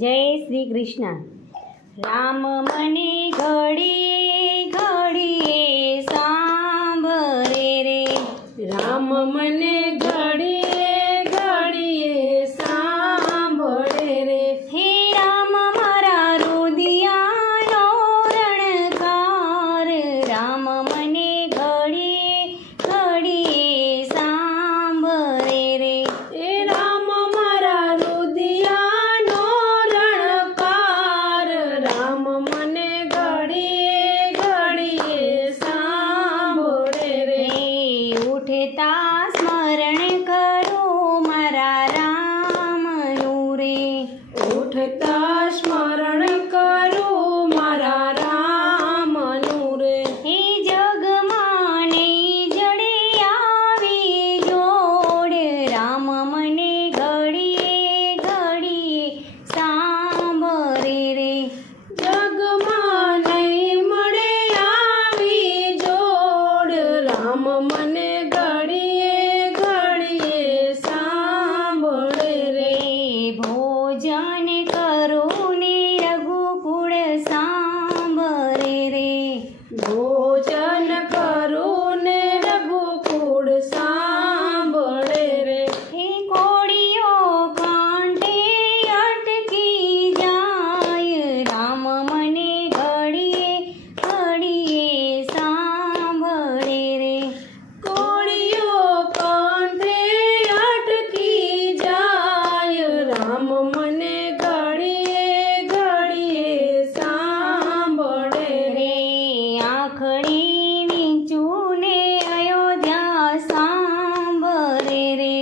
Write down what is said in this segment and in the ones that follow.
જય શ્રી કૃષ્ણ. રામ મને ઘડીએ ઘડીએ સાંભળે રે, રામ મને ઘડીએ ઘડીએ સાંભળે રે. હે રામ મારા રુદિયાનો રણકાર, રામ મને ઘડીએ ઘડીએ સાંભળે રે. એ રામ મારા રુદિયાનો રણકાર, રામ મને ઘડીએ ઘડીએ સાંભળે રે. ઉઠતા સ્મરણ કરું મારા રામનું રે, ઉઠતા સ્મરણ કરું મારા રામનું રે. હે જગમાં નહીં જડે આવી જોડ, રામ મને ઘડીએ ઘડીએ સાંભળે રે. જગમાં નહીં મળે આવી જોડ, રામ મને ઘડીએ ઘડીએ સાંભળે રે. ભોજન કરું ને રઘુકુળ સાંભળે રે, ભોજન કરું ને રઘુકુળ સાંભળે રે. હે કોળીઓ કાંઠે અટકી જાય, રામ મને ઘડીએ ઘડીએ સાંભળે રે. કોળીઓ કાંઠે અટકી જાય, રામ મને ઘડીએ ઘડીએ સાંભળે રે. આખડી નીચું ને અયોધ્યા સાંભળે રે,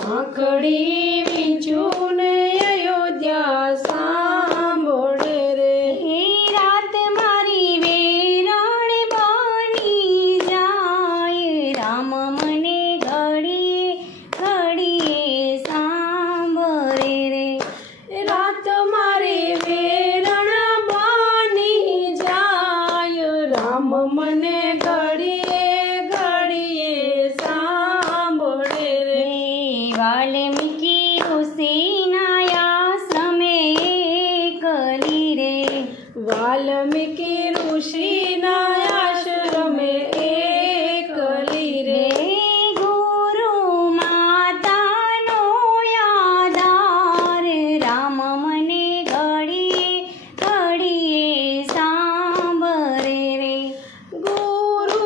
આંખડી વીંચું ને અયોધ્યા સાંભળે રે. હે રાત મારી વેરણ બની જાય, રામ મને ઘડીએ ઘડીએ સાંભળે રે. રાત મારી વેરણ બની જાય, રામ મને ઘડીએ ઘડીએ સાંભળે રે. વાલ્મીકી ઋષિના આશ્રમે એકલી રે, વાલ્મીકી ઋષિના આશ્રમે એકલી રે. ગુરુ માતાનો આધાર, રામ મને ઘડીએ ઘડીએ સાંભળે રે. ગુરુ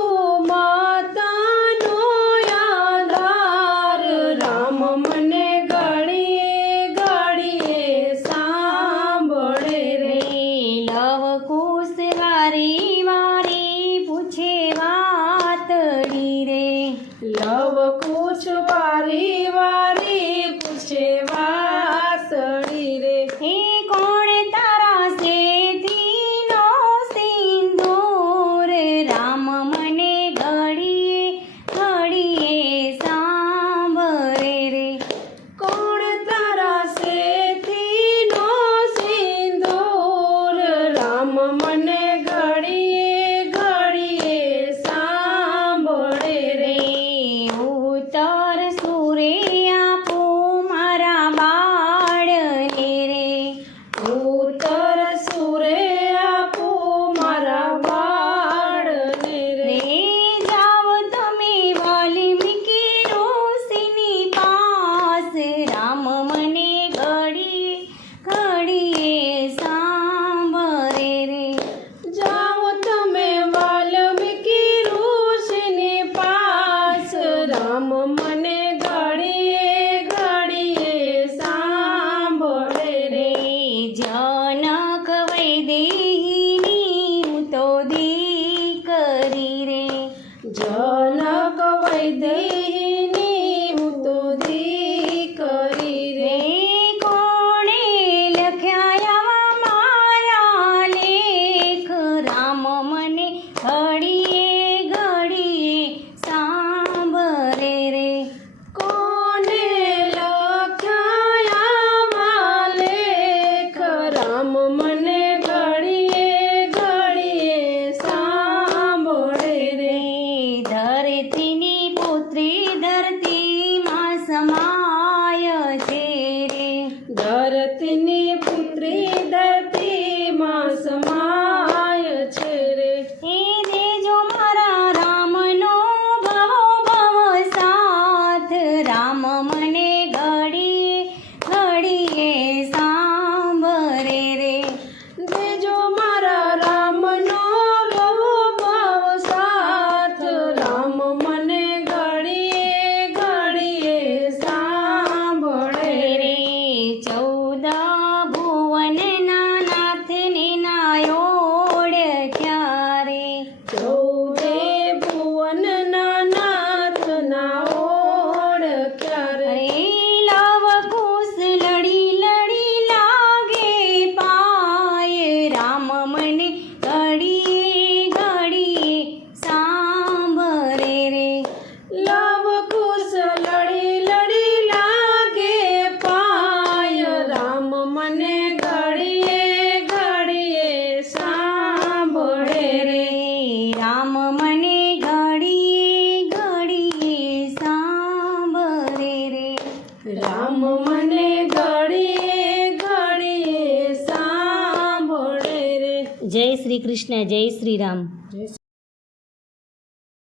માતાનો આધાર, રામ મને ઘડીએ ઘડીએ સાંભળે રે. લવ કુશ પુત્રી ધરતીમાં સમાય છે રે. એ દેજો મારા રામનો ભવો ભવ સાથ, રામ મને ઘડીએ ઘડીએ સાંભળે રે. દેજો મારા રામનો ભવો ભાવ સાથ, રામ મને ઘડીએ ઘડીએ સાંભળે રે. રે 14 ભુવનના નાથને ના ઓળખ્યા રે. 14 ભુવનના નાથના ઓળખ્યા રે. લવ કુશ લડી લડી લાગે પાય, રામ મને ઘડીએ ઘડીએ સાંભળે રે. લવ કુશ લડી લડી લાગે પાય, રામ મને ઘડીએ ઘડીએ સાંભળે રે. રામ મને ઘડીએ ઘડીએ સાંભળે રે. રામ મને ઘડીએ ઘડીએ સાંભળે રે. જય શ્રી કૃષ્ણ, જય શ્રી રામ. જય શ્રી